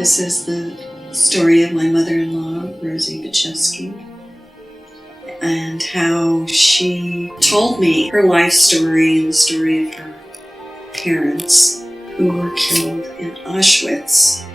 This is the story of my mother-in-law, Rosi, and how she told me her life story and the story of her parents who were killed in Auschwitz.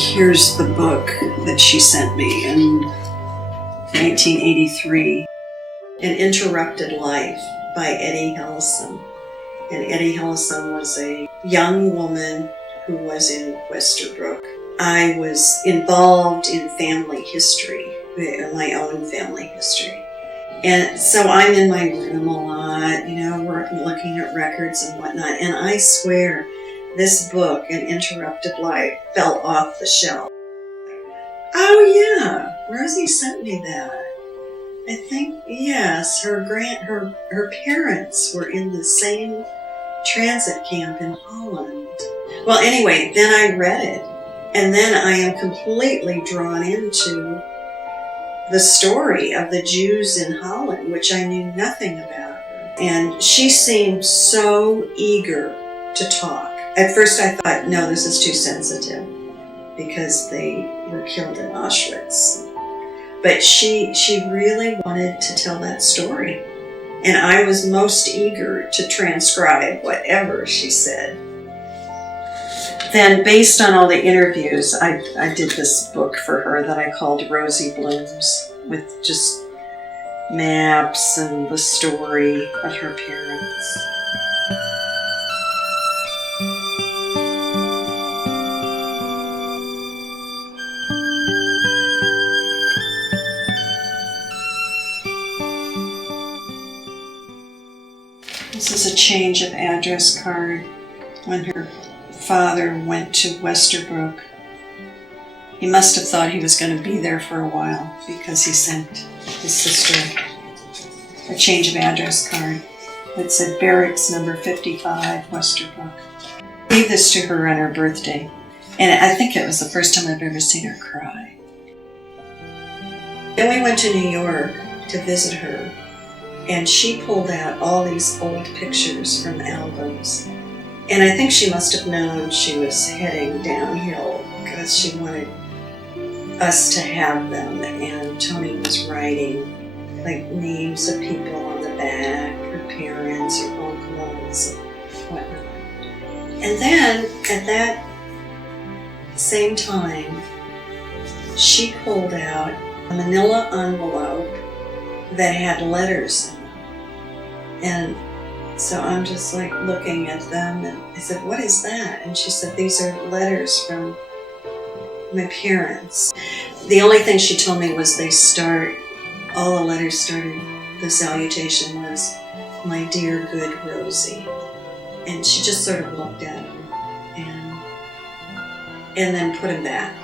Here's the book that she sent me in 1983, An Interrupted Life by Eddie Hellesum. And Eddie Hellesum was a young woman who was in Westerbrook. I was involved in family history, my own family history. And so I'm in my room a lot, we're looking at records and whatnot, and I swear this book, An Interrupted Life, fell off the shelf. Oh yeah, Rosi sent me that. I think, yes, her parents were in the same transit camp in Holland. Well, anyway, then I read it, and then I am completely drawn into the story of the Jews in Holland, which I knew nothing about. And she seemed so eager to talk. At first I thought, no, this is too sensitive because they were killed in Auschwitz. But she really wanted to tell that story. And I was most eager to transcribe whatever she said. Then, based on all the interviews, I did this book for her that I called Rosi Blooms, with just maps and the story of her parents. This is a change of address card when her father went to Westerbrook. He must have thought he was going to be there for a while because he sent his sister a change of address card that said Barracks number 55, Westerbrook. I gave this to her on her birthday, and I think it was the first time I've ever seen her cry. Then we went to New York to visit her, and she pulled out all these old pictures from albums. And I think she must have known she was heading downhill because she wanted us to have them. And Tony was writing like names of people on the back, her parents, her uncles, and whatnot. And then at that same time, she pulled out a manila envelope that had letters in them. And so I'm just like looking at them, and I said, what is that? And she said, these are letters from my parents. The only thing she told me was all the letters started, the salutation was, my dear good Rosi. And she just sort of looked at him and then put him back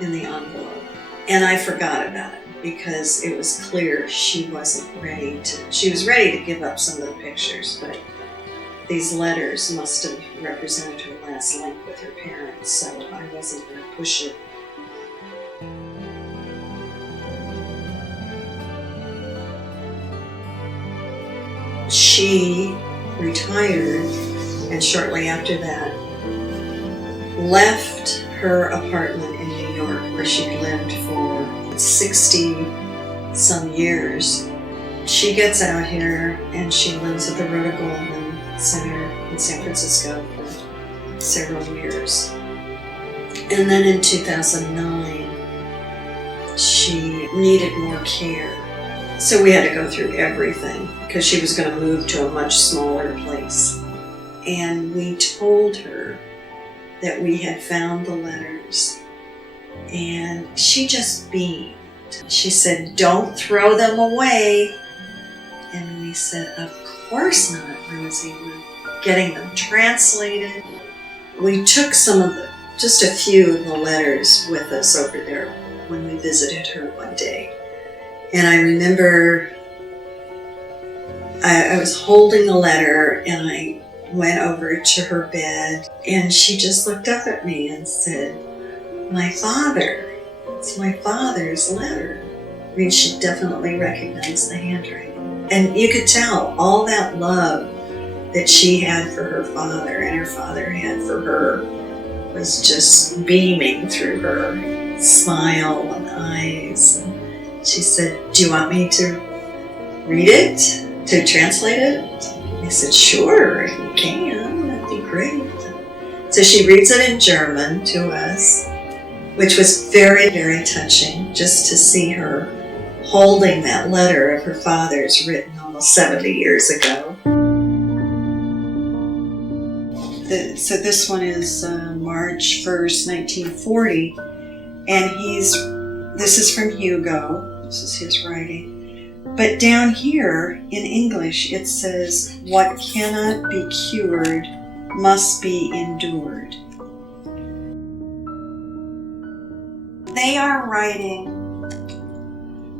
in the envelope. And I forgot about it because it was clear she was ready to give up some of the pictures, but these letters must have represented her this link with her parents, so I wasn't going to push it. She retired, and shortly after that, left her apartment in New York where she'd lived for 60 some years. She gets out here and she lives at the WWll Center in San Francisco for several years. And then in 2009, she needed more care. So we had to go through everything because she was going to move to a much smaller place. And we told her that we had found the letters, and she just beamed. She said, "Don't throw them away." And we said, "Of course not, Rosie. We're getting them translated." We took just a few of the letters with us over there when we visited her one day. And I remember I was holding a letter, and I went over to her bed, and she just looked up at me and said, "My father, it's my father's letter." I mean, she definitely recognized the handwriting. And you could tell all that love that she had for her father and her father had for her was just beaming through her smile and eyes. And she said, "Do you want me to read it, to translate it?" I said, "Sure, if you can, that'd be great." So she reads it in German to us, which was very, very touching, just to see her holding that letter of her father's written almost 70 years ago. So this one is March 1st, 1940, and this is from Hugo. This is his writing. But down here in English it says, "What cannot be cured must be endured." They are writing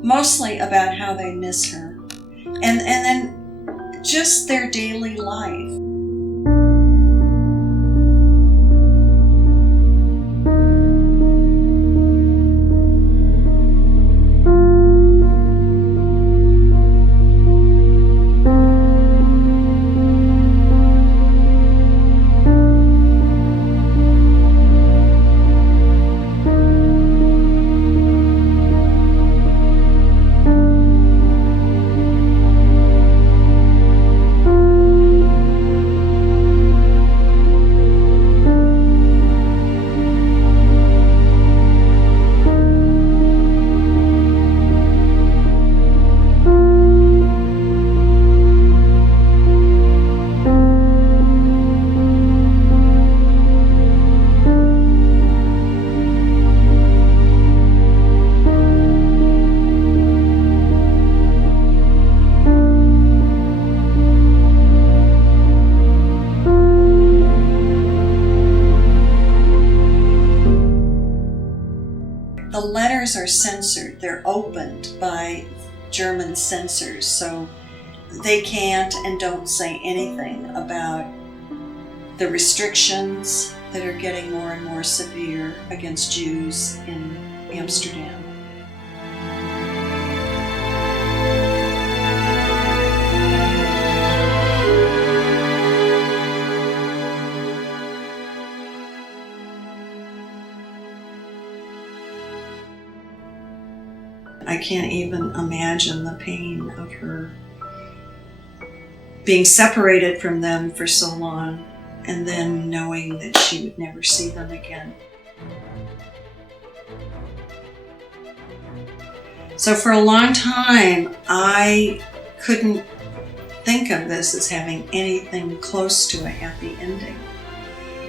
mostly about how they miss her, and then just their daily life. The letters are censored. They're opened by German censors, so they can't and don't say anything about the restrictions that are getting more and more severe against Jews in Amsterdam. I can't even imagine the pain of her being separated from them for so long and then knowing that she would never see them again. So for a long time, I couldn't think of this as having anything close to a happy ending.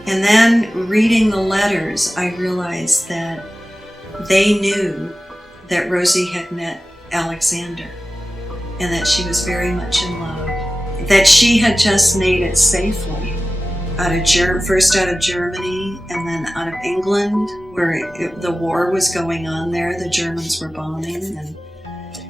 And then reading the letters, I realized that they knew that Rosie had met Alexander and that she was very much in love, that she had just made it safely first out of Germany and then out of England, where the war was going on there. The Germans were bombing and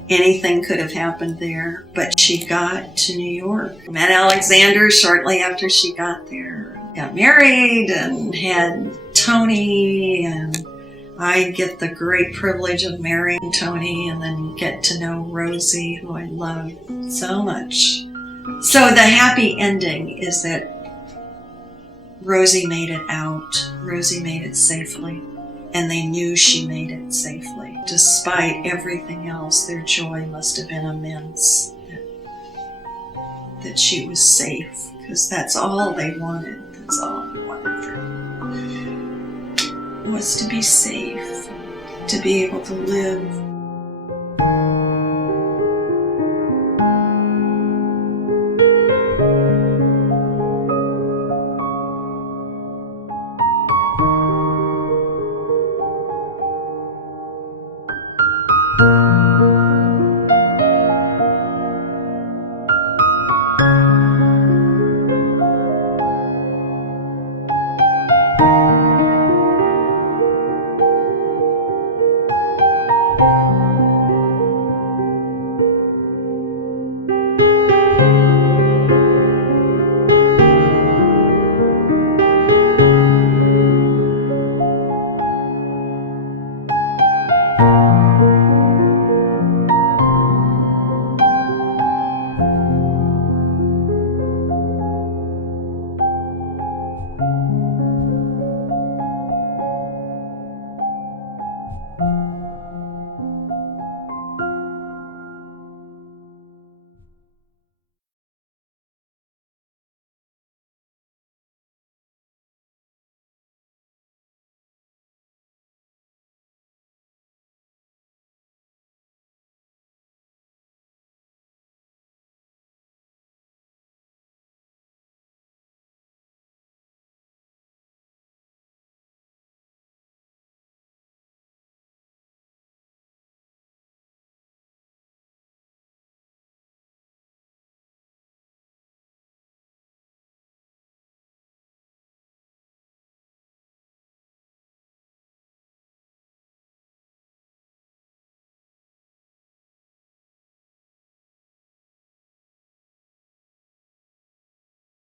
anything could have happened there. But she got to New York, met Alexander shortly after she got there. got married and had Tony, and I get the great privilege of marrying Tony and then get to know Rosi, who I love so much. So the happy ending is that Rosi made it out. Rosi made it safely, and they knew she made it safely. Despite everything else, their joy must have been immense that she was safe, because that's all they wanted. That's all they wanted for her, was to be safe, to be able to live